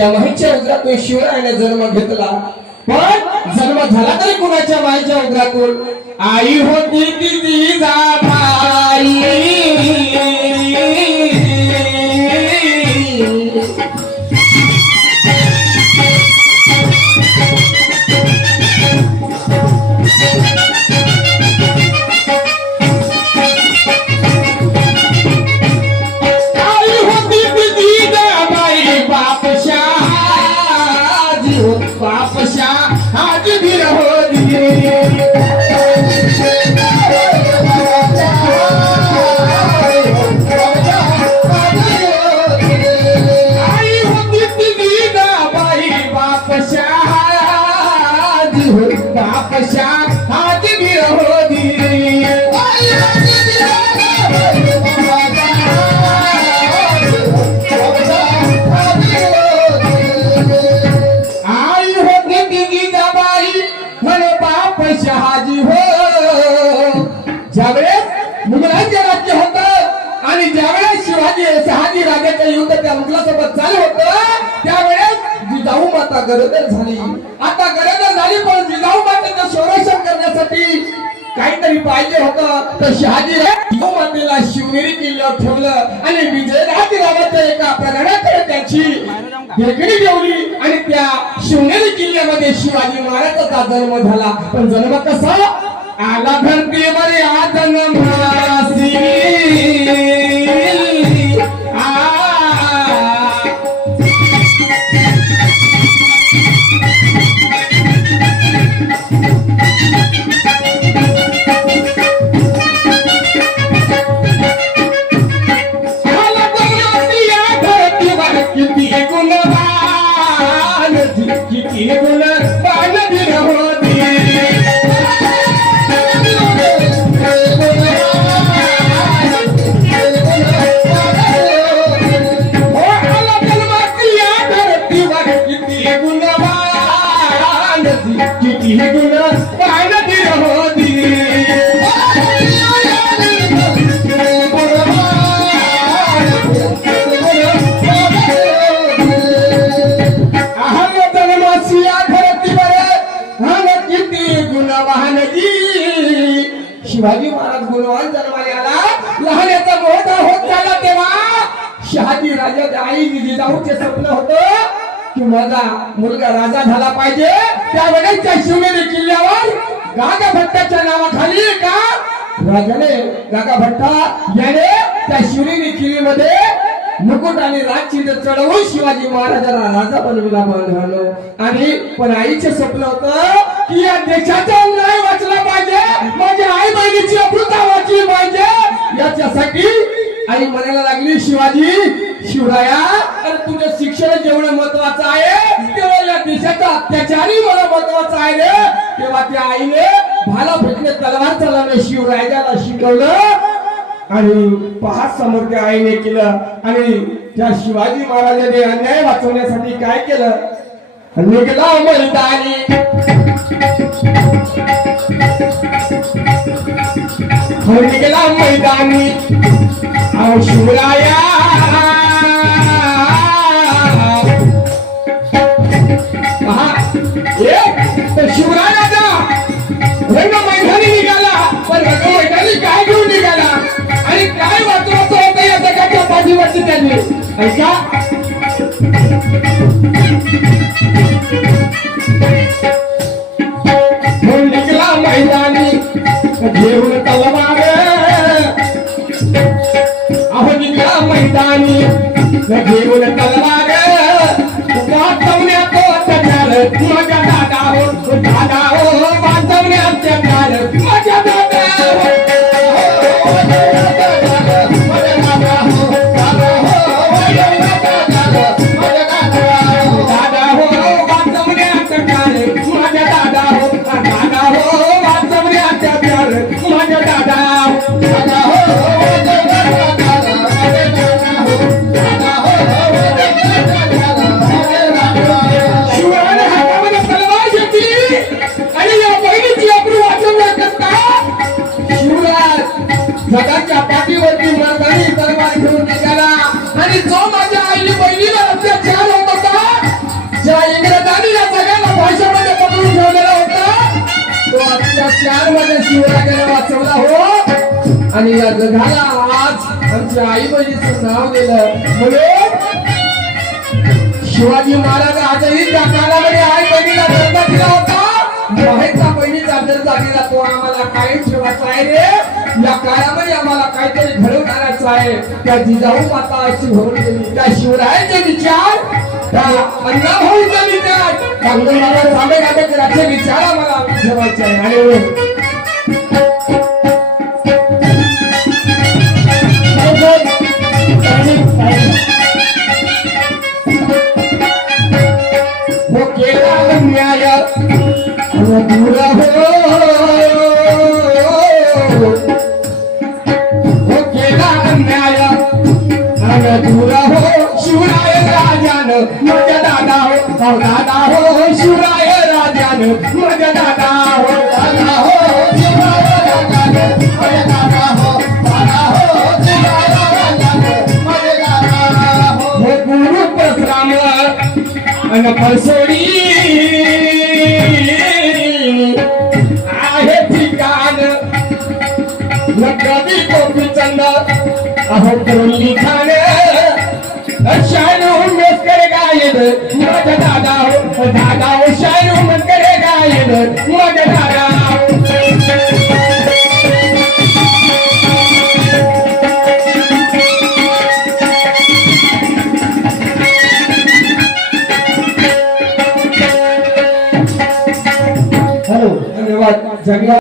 त्या माहीच्या उदरातून शिवरायाने जन्म घेतला. पण जन्म झाला तरी कुणाच्या माईच्या उदरातून? आई होती तिची जाई शहाजी शहाजी राजाचं युद्ध त्या मुघलासोबत चालू होतं. त्यावेळेस जिजाऊ माता गरोदर झाली. आता गरोदर झाली पण जिजाऊ मातेचं संरक्षण करण्यासाठी काहीतरी पाहिजे होतं. तर शहाजी जिजाऊ मातेला शिवनेरी किल्ल्यावर ठेवलं आणि विजयराज राजाच्या एका प्रधानाकडे त्याची देखणी ठेवली आणि त्या शिवनेरी किल्ल्यामध्ये शिवाजी महाराजाचा जन्म झाला. पण जन्म कसा? आला धरतीवर मरे जन्मासी आ शिवाजी महाराज गुणवान जन्माला आला लहानाचा मोठा होत झाला तेव्हा शहाजी राजाच्या आई जिजाऊचे स्वप्न होतं की माझा मुलगा राजा झाला पाहिजे. त्यावेळेस त्या शिवनेरी किल्ल्यावर गागा भट्टाच्या नावाखाली का राजाने गागा भट्टा याने त्या शिवनेरी किल्लीमध्ये मुकुट आणि राजचिन्ह चढवून शिवाजी महाराजाला राजा बनविला बनवलं आणि पण आईचे स्वप्न होत की या देशाचा माझ्या आई बहिणीची अमृता वाचली पाहिजे म्हणजे याच्यासाठी आई म्हणायला लागली शिवाजी शिवराया अरे तुझं शिक्षण जेवढं महत्वाचं आहे तेव्हा या देशाचा अत्याचारही मला महत्त्वाचा आहे रे. तेव्हा त्या आईने भाला फेकणे तलवार चालवणे शिवरायाला शिकवलं आणि पहा समोर त्या आईने केलं आणि त्या शिवाजी महाराजाने अन्याय वाचवण्यासाठी काय केलं? निघला मैदानी. हो निघला मैदानी. अहो शिवराया. शिवरायाचा रंग मैदानी निघाला पण रंग मैदानी काय घेऊन निघाला? आणि काय वाचवायचं होतं या जगाच्या पाठीवरती त्यांनी? ऐका. घेऊन तलवार वाचवण्यात अत्याचार माझ्या आणि या जगाला आज. आमच्या आई बहिणीचं नाव दिलं म्हणून शिवाजी महाराज आजही त्या काळामध्ये आई बहिणीला दर्जा दिला होता. बाहेरचा बहिणीचा दर्जा दिला. तो आम्हाला कायम ठेवायचा आहे रे. या काळामध्ये आम्हाला काहीतरी घडवून आणायचं आहे. त्या जिजाऊ माता अशी होऊन गेली. त्या शिवरायाचे विचार त्या अण्णाभाऊचा विचार. त्या गुरुनानक सामे गाडेकरांचे विचार आम्हाला ठेवायचे आहे. आणि हो शिवराय राजान माझ्या दादा हो दादा हो शिवराय राजान माझ्या दादा हो दादा हो शिवराय राजान माझ्या दादा हो दादा हो शिवराय राजान माझ्या दादा हो. हे गुरु परशुराम अन परसोडी आहे ठिकाण. गोपीचंद अहो करून लिखाण गायन माझा दादा हो दादा हो शानू मेस्कर गायन माझा दादा हो हॅलो धन्यवाद। जगला